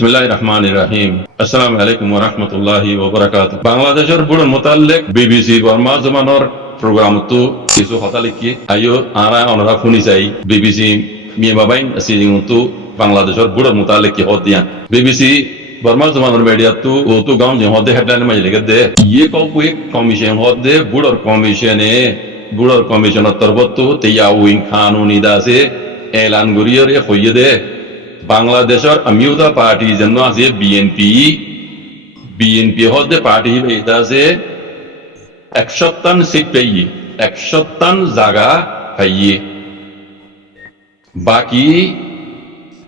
বিসমিল্লাহির রহমানির রহিম। আসসালামু আলাইকুম ওয়া রাহমাতুল্লাহি ওয়া বারাকাতুহু। বাংলাদেশের বুড়ন মোতাল্লেক বিবিসি বর্মা জমানোর প্রোগ্রাম তো কিছু কথা লিখি আইও আরা অনরা শুনি চাই বিবিসি মিয়া বাবাইন সিজিং তো বাংলাদেশের বুড়ন মোতাল্লেক কি হদ দিয়া বিবিসি বর্মা জমানোর মিডিয়া তো ও তো গাঁও যে হদে হেডলাইন মাঝে লিখে দে ইয়ে কলপুই কমিশন হদে বুড়র কমিশনের তরফ তো তেয়া উইং কানুনি দাসে এলান গরিয়রে হইয়ে দে বাংলাদেশের আমিউদা পার্টি যেন আছে বিএনপি হতে পার্টি এটা আছে 157 সিট পাইয়ে 157 জায়গা পাইয়ে বাকি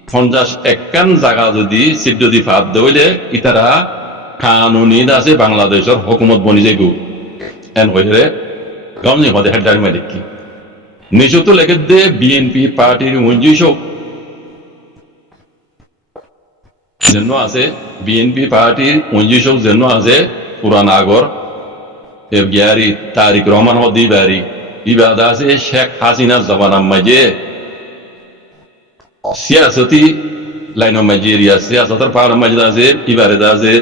51 জায়গা যদি সিট যদি ফাঁদ দইলে ইতারা কানুনি আছে বাংলাদেশের হুকুমত বনি যাইব এন হইলে গামনি হতে হেডার মে দেখি নিশ্চিত লেগে দে বিএনপি পার্টির মঞ্জুসক যেন আছে বিএনপি পার্টির মঞ্জুসক যেন আছে পুরান আগর গিয়ারি তারিক রহমান হদি বারি ইবাদ আছে শেখ হাসিনা জবানার মাঝে সিয়াসতি লাইনের মাঝে সিয়াসতের পাহাড়ের মাঝে আছে ইবারে আছে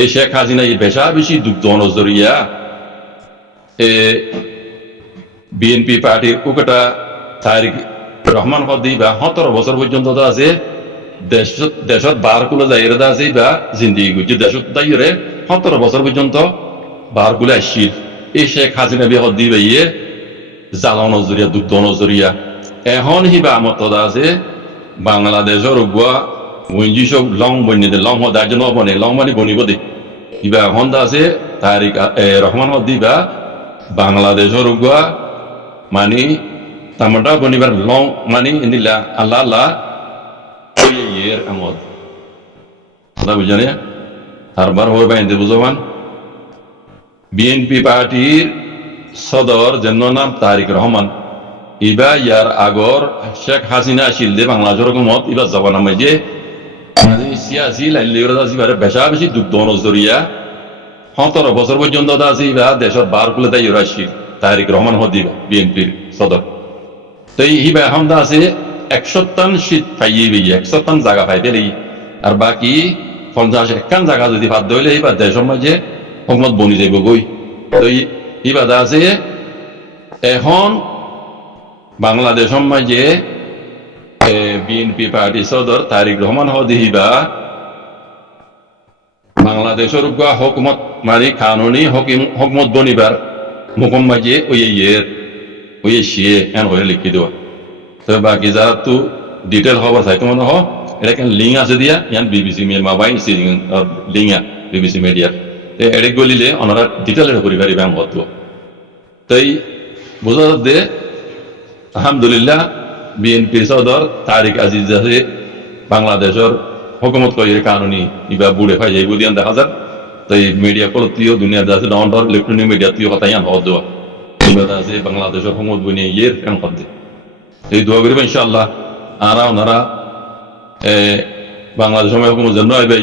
এই শেখ হাসিনা এই বেশা বেশি দুগ্ধ নজরিয়া বিএনপি পার্টির উকটা তারিক রহমান হদি বা 17 বছর পর্যন্ত আছে দেশত বার কুলে যাইরে আছে বা জিন্দিগি গুজি দেশত দাইরে 17 বছর পর্যন্ত বার কুলে আসছিল এই শেখ হাসিনা বিয়ে হদি বাইয়ে জ্বালা নজরিয়া দুগ্ধ নজরিয়া এখন হিবা আমত আছে বাংলাদেশের উগুয়া উইঞ্জি সব লং বনি দে লং হদার জন্য বনে লং মানে বনিব দে হিবা এখন আছে তারিক রহমান হদি বা বাংলাদেশের উগুয়া মানে তামাটা বনিবার লং মানে ইনিলা আল্লাহ আল্লাহ ইয়ের আমদ কথা বুঝানে হারবার হয়ে বাইন্দে বুঝবান বিএনপি পার্টির সদর যেন নাম তারিক রহমান ইবা ইয়ার আগর শেখ হাসিনা আসিল দে বাংলাদেশের হুকুমত ইবা জবান মাঝে সিয়াসি লাইন লিওরা আছে ইবারে বেশা বেশি দুগ্ধ নজরিয়া 17 বছর পর্যন্ত আছে ইবা দেশের বার কুলে তাই ইরা আসিল তারিক রহমান হদিবা বিএনপির সদর তো ইবা এখন আছে 157 সিট পাইয়ে বেয়ে 157 জায়গা পাই পেলেই আর বাকি 51 জায়গা যদি বাদ দইলে এবার দেশের মাঝে হুকুমত বনি যাইব গই তো ইবাদ আছে এখন বাংলাদেশের মাঝে বিএনপি পার্টি সদর তারিক রহমান হদিবা বাংলাদেশের হুকুমত মানে কানুনি হুকুমত বনিবার মুখম মাঝে ওই শিয়ে এন হয়ে লিখি দেওয়া তো বাকি যারা তো ডিটেল খবর চাইতো মনে হয় এটা কেন লিঙ্ক আছে দিয়া ইয়ান বিবিসি মোবাইল লিঙ্ক বিবিসি মিডিয়ার এড়ে গলিলে ওনারা ডিটেলের পরিবার ব্যায়াম হতো তাই বোঝা দে আলহামদুলিল্লাহ বিএনপি সদর তারিক আজিজ আছে বাংলাদেশের হুকুমত কইরে কানুনি ইবা বুড়ে ফাই যাইব দিয়ান দেখা যাক তাই মিডিয়া কলতিও দুনিয়াতে আছে নন ইলেকট্রনিক মিডিয়া তুই কথা ইয়ান হওয়া দেওয়া ইবাদা আছে বাংলাদেশের হুকুমত বনিয়ে ইয়ের কেন হতে এই দোয়া করিব ইনশাআল্লাহ আরা ওনারা বাংলাদেশের হুকুমত জন্য আইবে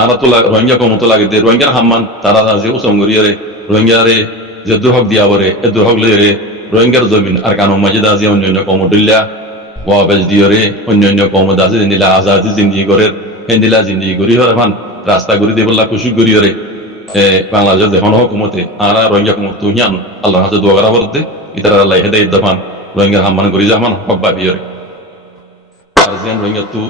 আরা তো রোহিঙ্গা কমতো লাগে দে রোহিঙ্গার হাম্মান তারা আছে উসঙ্গরিয়ারে রোহিঙ্গারে যে দুর্হক দিয়া বরে এ দুর্হক লইরে রোহিঙ্গার জমিন আর কানো মাঝে আছে অন্যান্য কমদুল্লা ওয়াবেজ দিয়রে অন্যান্য কমদ আছে জিন্দিলা আজাদি জিন্দিগি করে হেন্দিলা জিন্দিগি করি হরে মান রাস্তা করি দেবল্লা কুশি করিয়রে বাংলাদেশের দেখুন হুকুমতে আরা রোহিঙ্গা কমত তুহিয়ান আল্লাহর হাতে দোয়া করা বলতে ইতারা আল্লাহ হেদায়েত দফান রোহিঙ্গার হাম্মান করি যামান হক বাবিয়রে আর যেন রোহিঙ্গা তু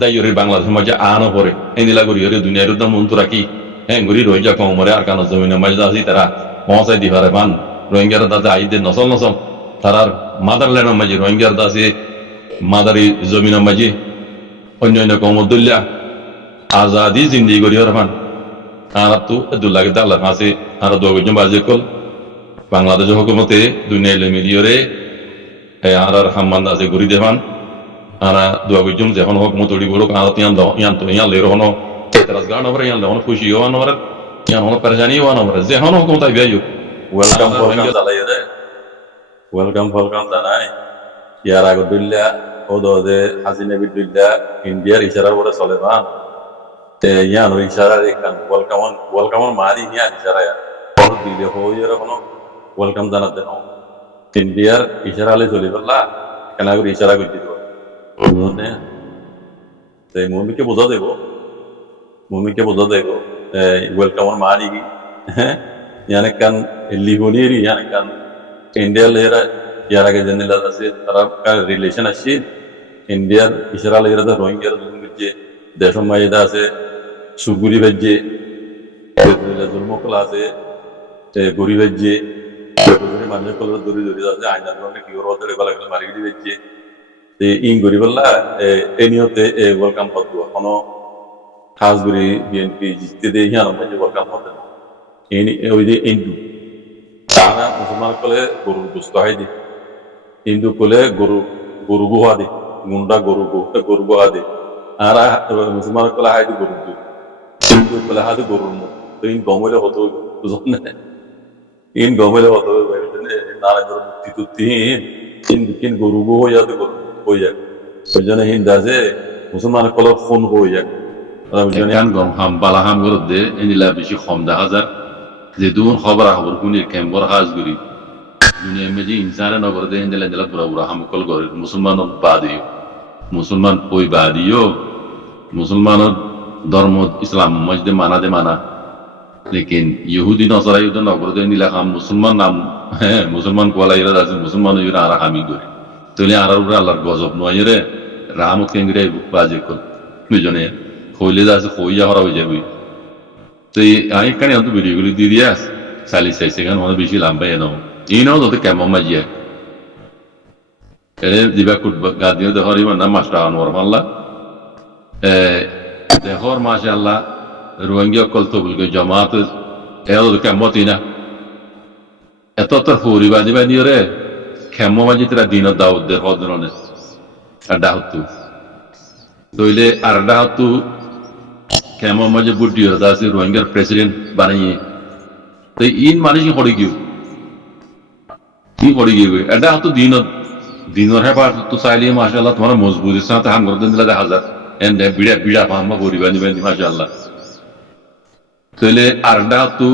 দাইয়রে বাংলাদেশের মাঝে আনো পরে এনিলা করিয়রে দুনিয়ার উদ্দাম মন্তু রাখি হ্যাঁ গরি রোহিঙ্গা কমরে আর কানো জমিনের মাঝে আছে তারা পৌঁছাই দি পারে মান রোহিঙ্গার দাদা আইদের নসল নসল তারার মাদারল্যান্ডের মাঝে রোহিঙ্গার দাসে মাদারি জমিনের মাঝে অন্যান্য কমদুল্লা আজাদি জিন্দিগি করি হরে মান আর তো দুল্লাগে দাল্লার আছে আর দোয়াগুজন বাজে কল বাংলাদেশের হুকুমতে দুনিয়া মিলিয়রে আর হাম্মান আছে ঘুরি দেবান আর দোয়াগুজন যখন হুকুমত উড়ি বড় আর ইয়ান তো ইয়ান লের হনো তেরাস গান ওভার ইয়ান লেহন খুশি হওয়ান ওভার ইয়ান হনো পেরেশানি হওয়ান ওভার যে হনো হুকুমত আইবে আইও ওয়েলকাম জানাই ইয়ার আগে দুল্লা ও দে হাসিনা বিদুল্লা ইন্ডিয়ার ইশারা বলে চলে না তে ইয়ান ওই ইশারা দেখান ওয়েলকাম মারি ইয়ান ইশারা দিলে হইয়ার কোনো ওয়েলকাম জানাতে না ইন্ডিয়ার ইশারা আলে চলি বললা কেন করে ইশারা করে দিব মুমিকে বোঝা দেব, মুমিকে বোঝা দেব ওয়েলকামর মানি হ্যাঁ ইয়ানে কান লিবনিরি ইয়ানে কান ইন্ডিয়া লেরা ইয়ার আগে জেনেলা আছে তারা রিলেশন আছে ইন্ডিয়ার ইসরায়েল এরা রোহিঙ্গার যে দেশ মাইদা আছে সুগুরি ভেজে জন্মকলা আছে গরিব ভেজে মানুষের কলর দড়ি দড়ি আছে আইনার রঙে কি ওর ওদের গলা গেলে মারি ভেজে ইন গরিবল্লা এনিয়তে ওয়েলকাম করবো কোনো খাস করে বিএনপি জিততে দিয়ে হিয়ানো মাঝে ওয়েলকাম করতে ওই যে ইন্দু তারা মুসলমান কলে গরুর গুস্ত হয় দি হিন্দু কলে গরু গুহা দি মুন্ডা গরু গুহা দি আর মুসলমান কলে হাই দি গরু দুধ হিন্দু কলে হাই দি গরুর মুখ তো ইন গমলে হতো বুঝলেন ইন গমলে হতো নানা গরু মুক্তি তুত্তি কিন গরু গু হয়ে যাতে গরু হয়ে যায় ওই জন্য হিন্দু আছে মুসলমান কলে ফোন হয়ে যায় kan gom ham bala ham gorode enila bishi khomda hazar যে দুন খবর খবর কুনি কেম্বর হাজ গুরি দুনিয়া মে যে ইনসানে নগর দে এন্ডেলা এন্ডেলা পুরা পুরা হামকল গরে মুসলমান বাদিও মুসলমান ওই বাদিও মুসলমান ধর্ম ইসলাম মজদে মানা দে মানা লেকিন ইহুদি নসরা ইহুদি নগর দে নিলা হাম মুসলমান নাম হ্যাঁ মুসলমান কোলা ইরা আছে মুসলমান ইরা আর হামি গরি তলে আর উপরে আল্লাহর গজব নয় রে রামত কেঙ্গরে বাজে কল বুঝনে কইলে আছে কইয়া হরা হয়ে যাবে তো আমি এখানে অন্ত ভিডিওগুলি দিয়ে দিয়ে আস 46 সেকেন্ড মনে বেশি লাম্বাই এনো ইনাও তো কেমন মাজিয়া এর দিবা কুটবা গাদিও দেহরি না মাস্টার আনোয়ার মাল্লা দেহর মাশাআল্লাহ রোহিঙ্গা কল তো বলকে জামাত এও তো কেমন তিনা এত তোর ফুরি বাজি বাজি রে কেমন মাজি তোরা দিন দাউদ দের হদরনে আর দাউতু দইলে আর দাউতু কেমন মাঝে বুদ্ধি হতা আছে রোহিঙ্গার প্রেসিডেন্ট বানিয়ে তো ইন মানুষ পড়ে গিয়ে কি পড়ে গিয়ে এটা হয়তো দিনের হেপার তো চাইলে মাশাআল্লাহ তোমার মজবুতির সাথে হাম করে দিলে দেখা যায় এন্ড বিড়া বিড়া পাম্মা করিবা নিবেন মাশাআল্লাহ তাহলে আরটা তো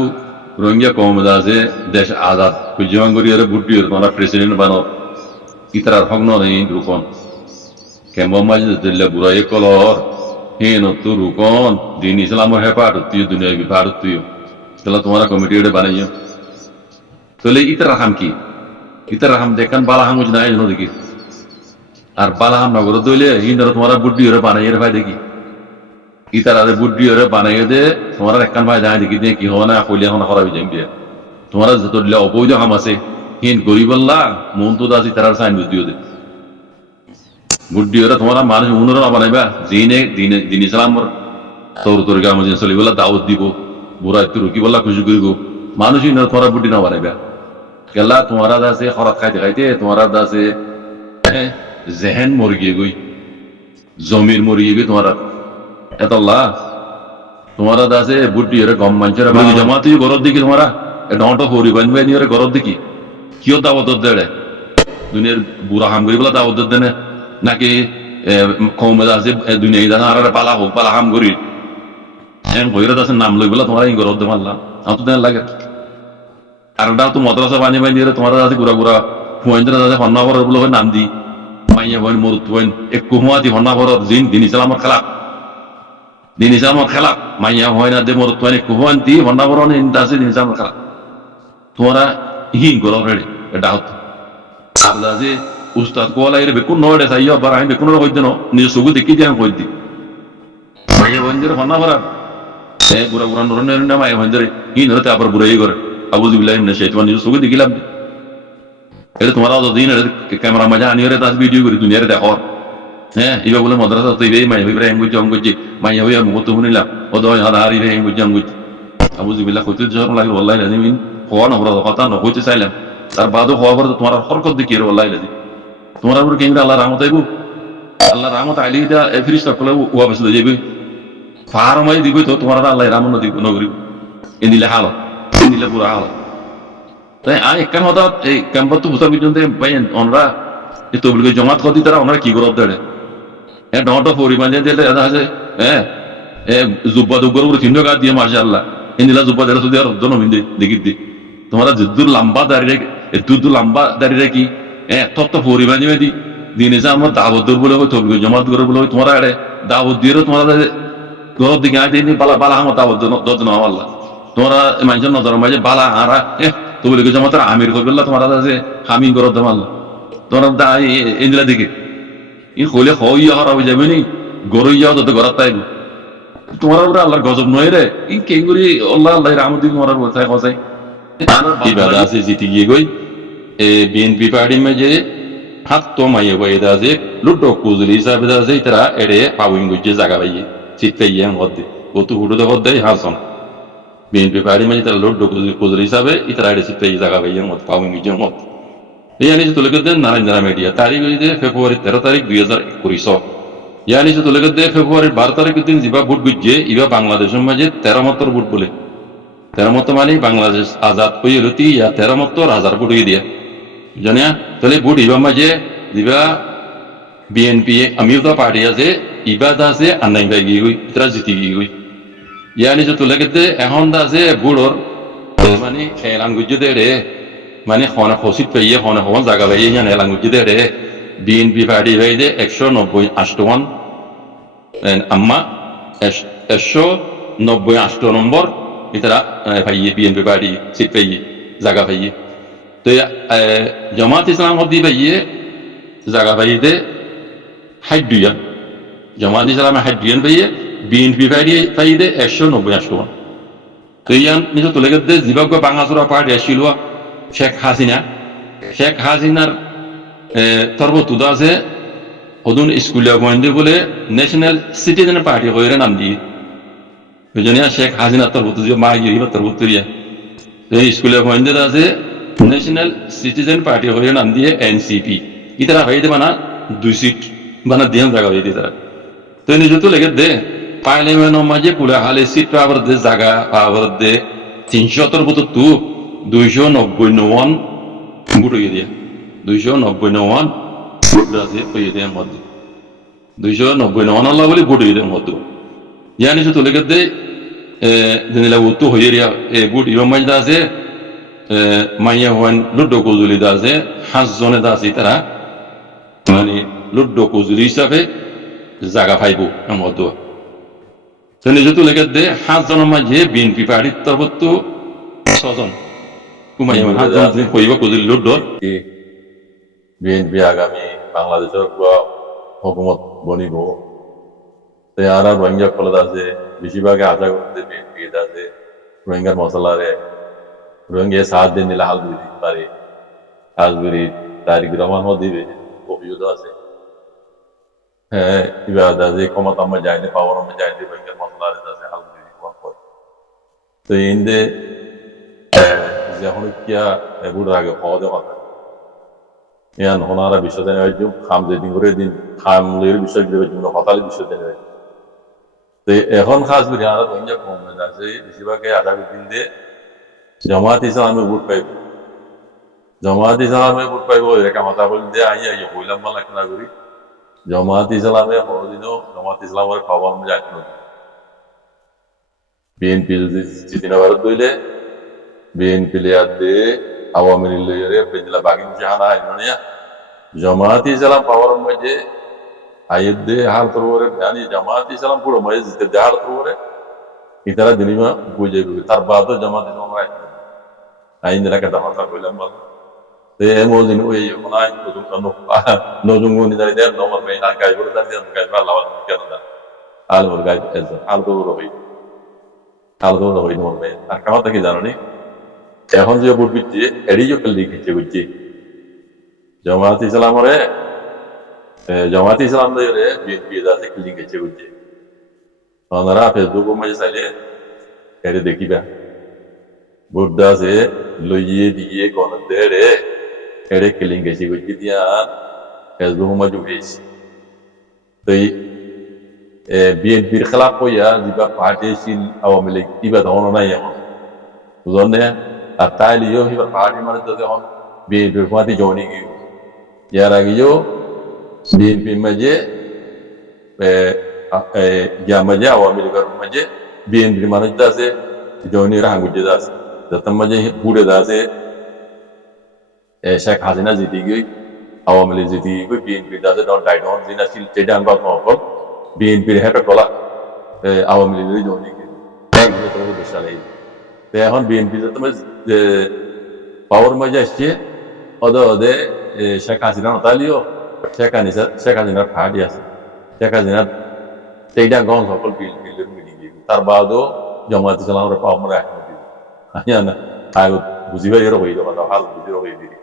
রোহিঙ্গা কম আছে দেশ আজাদ কুজিওয়ান গরিয়ারে বুদ্ধি তোমার প্রেসিডেন্ট বানো ইতার হগ্ন নেই রূপন কেমন মাঝে দিলে বুড়াই কলর হেন তো রুকন দিন ইসলামের হেপাট তুই দুনিয়া বিপাট তুই তাহলে তোমার কমিটি বানাইও তাহলে ইতার হাম কি ইতার হাম দেখান বালাহাম উজ নাই জানো দেখি আর বালাহাম নগর দইলে হিন্দর তোমার বুদ্ধি ওরে বানাইয়ে ভাই দেখি ইতার আরে বুদ্ধি ওরে বানাইয়ে দে তোমার একখান ভাই যায় দেখি দিয়ে কি হওয়া না কইলে এখন করা হয়ে যাবে তোমার যত দিলে অবৈধ হাম আছে হিন গরিবল্লা মন তো দাসি তার সাইন বুদ্ধিও দে বুদ্ধি ওরা তোমার মানুষ উন্নয়ন বানাইবা দিনে দিনে দিন ইসলামর তোর তোর গামে চলিবলা দাওয়াত দিব বুড়া একটু রুকি বললা খুশি করিব মানুষই না তোমার বুদ্ধি না বানাইবা গেলা তোমার আছে খরাত খাইতে খাইতে তোমার আছে জেহেন মরে গিয়ে গই জমির মরে গিয়ে তোমার এতল্লা তোমার আছে বুদ্ধি ওরা গম মানছে জামাতে গরব দেখি তোমার ডট করি বানবে নি ওরা গরব দেখি কিয় দাওয়াত দেড়ে দুনিয়ার বুড়া হাম করি বলা দাওয়াত দেনে নাকি কমে আছে দুনিয়া দানা আর পালা হোক পালা হাম করি এন কইরা আছে নাম লই বলা তোমার এই গরব দে মারলা আম তো দেন লাগে আর ওটা তো মাদ্রাসা বানি বানি দিয়ে তোমার আছে গুড়া গুড়া ফুয়েন্দ্র আছে হন্নাবর বলে নাম দি মাইয়া বইন মরুত বইন এক কুহুয়াতি হন্নাবর জিন দিন ইসলামের খেলা দিন ইসলামের খেলা মাইয়া হয় না দে মরুত বইন এক কুহুয়ান্তি হন্নাবর নিন্দা আছে দিন ইসলামের খেলা তোমরা হিন গরব রেডি এটা হতো আর দাজে উস্তাদ কোলা এর বেকুন নড়ে সাইয়া বার আমি বেকুন কই দেন নিজ সুগু দেখি দিয়াম কই দি মাইয়া বইনদের হন্নাবর এ গুড়া গুড়া নরনে না মাইয়া বইনদের হিন হতে আবার বুড়াই করে আবুযু বিল্লাহি মিনাশ শাইতানির রাজিম সুগু দেখিলাম এটা তোমার দিন ক্যামেরা মজা আনিয়ে তাস ভিডিও করে দুনিয়ারে দেখো হ্যাঁ এবার বলে মাদ্রাসা তো এই মাই ইব্রাহিম গুজি অঙ্গ গুজি মাই হইয়া মুগত হুনিলাম ও দয় হার ইব্রাহিম গুজি অঙ্গ গুজি আবুযু বিল্লাহ কইতে জরম লাগে ওয়াল্লাহি লাযিম কোন ওরা কথা না কইতে চাইলাম তার বাদও হওয়া পরে তোমার হরকত দেখি রে ওয়াল্লাহি লাযিম তোমার উপর কেঙ্গরা আল্লাহ রহমত আইবো আল্লাহ রহমত আইলিটা ফেরেশতা কলে ওয়া বসলে যাবে ফারমাই দিবে তো তোমার আল্লাহ রহমত দিব নগরি এনিলে হালত এনিলে পুরা হালত তাই আমি একখান হঠাৎ এই ক্যাম্পার তো বুঝা পর্যন্ত পাইন ওনরা এই তবলিগে জমাত কদি তারা ওনারা কি গরব দেড়ে হ্যাঁ ডট পরিমাণ দিলে এটা আছে হ্যাঁ জুব্বা দুব্বার উপরে চিহ্ন গা দিয়ে মাশাআল্লাহ এনিলা জুব্বা দেড় সুদি আর জনমিন দেখি দি তোমরা যদুর লম্বা দাঁড়িয়ে এত লম্বা দাঁড়িয়ে কি হ্যাঁ তত পরিমাণ দি দিনে যে আমার দাবত বলে হয় তবলিগে জমাত করে বলে হয় তোমরা আড়ে দাওয়াত দিয়ে তোমার ঘর দিকে আই দিন বালা বালা আমার দাওয়াত দত না আল্লাহ তোমরা মানুষের নজর মাঝে বালা আরা তো বলে গেছে আমার আমির করবেলা তোমার আছে হামি করো তোমার তোমরা ইন্দিরা দিকে ই হইলে হইয়া হরা হয়ে যাবে নি গরু যাও তো ঘর তাইব তোমার উপরে আল্লাহর গজব নয় রে ই কে করি আল্লাহ আল্লাহ রামদি মরার বলতে হসাই ইবাদা আছে জিতি গিয়ে গই বিএনপি পার্টি মাঝে হাত তো মাইয়ে বইয়ে আছে লুডো কুজুরি হিসাবে আছে তারা এড়ে পাউইং গুজে জায়গা পাইয়ে চিত পাইয়ে হদ্দে কত হুডো তো হদ্দে হাসন বিএনপি পার্টি মাঝে তারা লুডো কুজুরি হিসাবে ইতারা এড়ে চিত পাইয়ে জায়গা পাইয়ে মত পাউইং গুজে মত ইয়ানি যে তুলকে দেন নারায়ণ মিডিয়া তারিখ হইতে ফেব্রুয়ারি 13 তারিখ 2021 ইয়ানি যে তুলকে দে ফেব্রুয়ারি 12 তারিখ দিন যিবা ভোট গুজে ইবা বাংলাদেশের মাঝে 13 মতর ভোট বলে 13 মত মানে বাংলাদেশ আজাদ হয়ে লতি ইয়া 13 মতর হাজার ভোট হয়ে দিয়া জানিয়া তাহলে ভোট ইবা মাঝে যিবা বিএনপি আমিরদা পার্টি আছে ইবাদা আছে আন্নাই ভাই গিয়ে গই ইতরা জিতি গিয়ে গই ইয়ানি যে তুলকে দে এখন দা আছে ভোটর মানে এলান গুজে দে রে মানে হনে হসিত পাইয়ে হনে হন জায়গা পাইয়ে ইয়ান এলান গুজে দে রে বিএনপি পার্টি ভাই দে 190 আম্মা 190 নম্বর ইতারা পাইয়ে বিএনপি পার্টি সিট পাইয়ে জায়গা পাইয়ে তো জামাত ইসলাম হদি পাইয়ে জায়গা পাইয়ে দে হাইডুয়ান জামাত ইসলামে হাইডুয়ান পাইয়ে বিএনপি পার্টি পাইয়ে দে 190 তো ইয়ান নিজে তুলে গেছে জিবাগ্য বাঙাচুরা পার্টি আসছিল শেখ হাসিনার তরবতুদা আছে হদুন স্কুলিয়া গোয়েন্দে বলে ন্যাশনাল সিটিজেন পার্টি হয়ে নাম দিয়ে বুঝলিয়া শেখ হাসিনার তরবতু যে মা গিয়ে তরবতুরিয়া এই স্কুলিয়া গোয়েন্দে আছে ন্যাশনাল সিটিজেন পার্টি হয়ে নাম দিয়ে এনসিপি ইতারা হয়ে দেবা না 2 সিট বানা দিয়ে জায়গা হয়ে দিয়ে তারা তো নিজে তো লেগে দে পার্লামেন্টের মাঝে পুরা হালে সিট পাওয়ার দে জায়গা পাওয়ার দে 300 তরবতু তু 290 ভোট হয়ে দিয়ে 290 ভোট আছে হয়ে দিয়ে মধ্যে 290 আল্লাহ বলে ভোট হয়ে দিয়ে মধ্যে ইয়ানি যে তুলে গেছে দিনিলা উত্তু হয়ে রিয়া এ ভোট ইরম মাঝে আছে মাইয়া হন লুডো কুজুলি দা আছে 5 জনে দা আছে তারা মানে লুডো কুজুলি হিসাবে জায়গা পাইব মধ্যে তো নিজে তুলে গেছে 5 জনের মাঝে বিএনপি পার্টির তরফ 6 জন বিএনপি আগামী বাংলাদেশের হুকুমত বনিব আর রোহিঙ্গা কলেজ আছে বেশিরভাগে আশা করতে বিএনপি আছে রোহিঙ্গার মশলারে রোহিঙ্গা 7 দিন নিলে হালগুড়ি দিতে পারে হালগুড়ি তারিখ রহমান দিবে অভিযোগ আছে হ্যাঁ এবার আছে ক্ষমতা আমরা যাইনি পাওয়ার আমরা যাইনি রোহিঙ্গার মশলারে আছে হালগুড়ি তো ইন্দে এখন কিয়া এগুলো আগে পাওয়া যাওয়া ইয়ান হনারা বিশ্বজনে হয়তো খাম যেদিন করে দিন খামলের বিষয় বিভিন্ন হতালে বিশ্বজনে তো এখন খাস করে আর রোহিঙ্গা কমে যাচ্ছে বেশিরভাগে আগামী দিন দিয়ে জামাত ইসলামে ভোট পাইব জামাত ইসলামে ভোট পাইব এরকম কথা বলে দিয়ে আই আই হইলাম মাল না করি জামাত ইসলামে কোনোদিনও জামাত ইসলামের পাওয়ার মধ্যে আসলো বিএনপি যদি চিঠিনা ভারত দইলে বিএনপি লিয়ার দিয়ে আওয়ামী লীগের বেজলা বাগিন জাহানা আইনিয়া জামাত ইসলাম পাওয়ার মধ্যে আইয়ের দিয়ে হার তোরে জানি জামাত ইসলাম পুরো মধ্যে জিতে দেহার তোরে ইতারা দিনিমা বুঝে তার বাদও জামাত ইসলাম আইন এলাকা দামাতা কইলাম বল তো এমন ওই কোনায় নজুম গনি দাঁড়িয়ে দেয় নম্বর মেয়ে না গাই বলে দাঁড়িয়ে গাই আল্লাহ কেন না আলমর গাই আলতো রবি আলতো রবি নম্বর মেয়ে আর কামাতা কি জানো নি এখন যে ভোট দিচ্ছে এরই যে লিখেছে বুঝছি জামাত ইসলামরে জামাত ইসলাম বিএনপি আছে লিখেছে বুঝছি ওনারা ফেসবুক মাঝে চাইলে এর দেখিবা ভোট দাসে লইয়ে দিয়ে গণ দেড়ে এর কিলিং গেছি বুঝছি দিয়া ফেসবুক মাঝে উঠেছি তো বিএনপির খেলাফ হইয়া যেটা পার্টি ছিল আওয়ামী লীগ ইবা ধরনের নাই এখন বুঝলেন আর তাই লিও এবার পার্টি মানে তো এখন বিএনপির পার্টি জয়নি গিয়ে ইয়ার আগেও বিএনপির মাঝে মাঝে আওয়ামী লীগের মাঝে বিএনপির মানুষ আছে জয়নির হাঙ্গুজে আছে যাতার মাঝে বুড়ে আছে শেখ হাসিনা জিতে গিয়ে আওয়ামী লীগ জিতে গিয়ে বিএনপির আছে ডাইডন জিনা ছিল সেটা আনবার নহল বিএনপির হেঁটে গলা আওয়ামী লীগের জন্য সালে তো এখন বিএনপি যে তোমার যে পাওয়ার মজা আসছে ওদে শেখ হাসিনা নতালিও শেখ হাসিনার ফাঁড়ি আছে শেখ হাসিনার সেইটা গঞ্জ সকল বিলের মিলি গিয়ে তার বাদও জমাত ইসলামের পাওয়া আমরা এখন না আগে বুঝিবে এর হয়ে যাবে হাল বুঝিবে হয়ে দিবি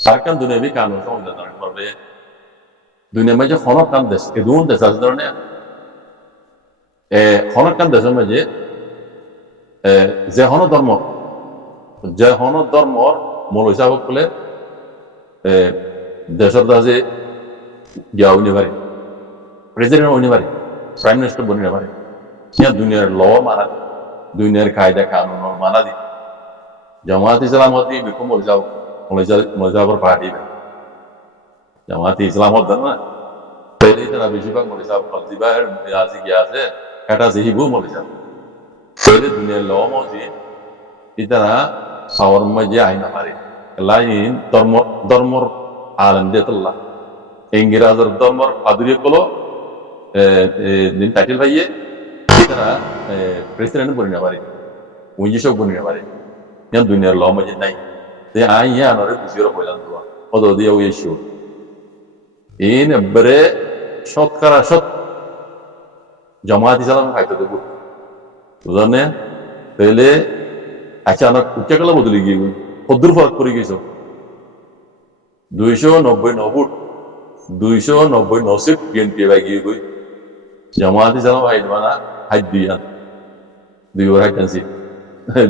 সারকান দুনিয়াবি কানুন সংবিধান করবে দুনিয়ার মাঝে খনক কান দেশ এদুন দেশ আছে ধরনের খনক কান দেশের মাঝে যে হন ধর্মর মূল হিসাবক বলে দেশের দাজে গিয়া উনি পারে প্রেসিডেন্ট উনি পারে প্রাইম মিনিস্টার বনি পারে দুনিয়ার ল মানা দুনিয়ার কায়দা কানুন মানা দি জামাত ইসলামত বিকু মলিসাবর পার্টি জামাত ইসলামত না পেলে তারা বেশিরভাগ মলিসাব ফলজিবা আছে গিয়া আছে এটা যেহিবু মলিসাব পেলে দুনিয়ার ল মজি ইতারা সাওয়ার মাঝে আইনা পারে লাইন ধর্মর আলম দেতল্লাহ ইংরেজের ধর্মর পাদুরি কলো দিন টাইটেল ভাইয়ে তারা প্রেসিডেন্ট বনি না পারে উনি সব বনি না পারে দুনিয়ার ল মাঝে নাই তে আই আনারে বুঝিয়ে পয়লান দেওয়া অদ দিয়ে ওই ইস্যু ইন এবারে শতকরা জামাত ইসলাম খাইতে দেব বুঝলেন তাহলে আচানক উচ্চ গেল বদলে গিয়ে কদ্দুর ফরক পড়ে গেছ 290 নসিব বিএনপি বাই গিয়ে গই জামাত ইসলাম হাইড মানা হাইড দিয়ান দুইবার হাইটানছি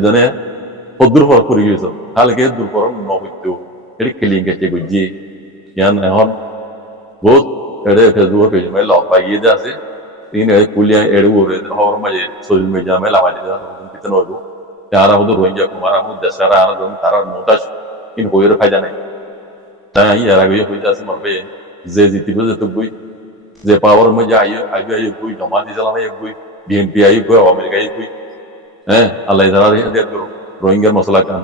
জানে কদ্দুর ফরক পড়ে গেছ কালকে দূর ফরক নবৈত্য এটা কেলিং গেছে গুজি ইয়ান এখন বহুত এড়ে ফেসবুক পেজ মে লক পাইয়ে দে আছে তিন কুলিয়া এড়ে ওরে হওয়ার মাঝে সোশ্যাল মিডিয়া মে লাগাই দে কিতন হইব তারা হতো রোহিঙ্গা কুমারা হতো দেশারা আর তারা মোতাজ ইন হইয়ের ফায়দা নাই তাই এর আগে হইতে আছে মারবে যে জিতিব যে তো বই যে পাওয়ার মধ্যে আইবে বই জমা দিছিলাম বই বিএনপি বই আমেরিকা বই হ্যাঁ আল্লাহ তারা রোহিঙ্গার মশলা কান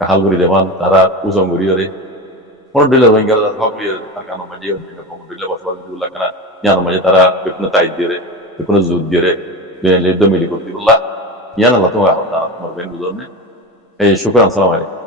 হাল করে দেওয়ান তারা উজম করি ধরে কোনো দিলে রোহিঙ্গার হকলি আর কানো মাঝে দিলে বসবাস দিউল্লাহ কানা ইয়ার মাঝে তারা বিভিন্ন তাই দিয়ে বিভিন্ন জুত দিয়ে লিদ্দ মিলি করতে বললা ইয়ান আল্লাহ তোমার বেন বুঝনে এই শুক্রান সালাম আলাইকুম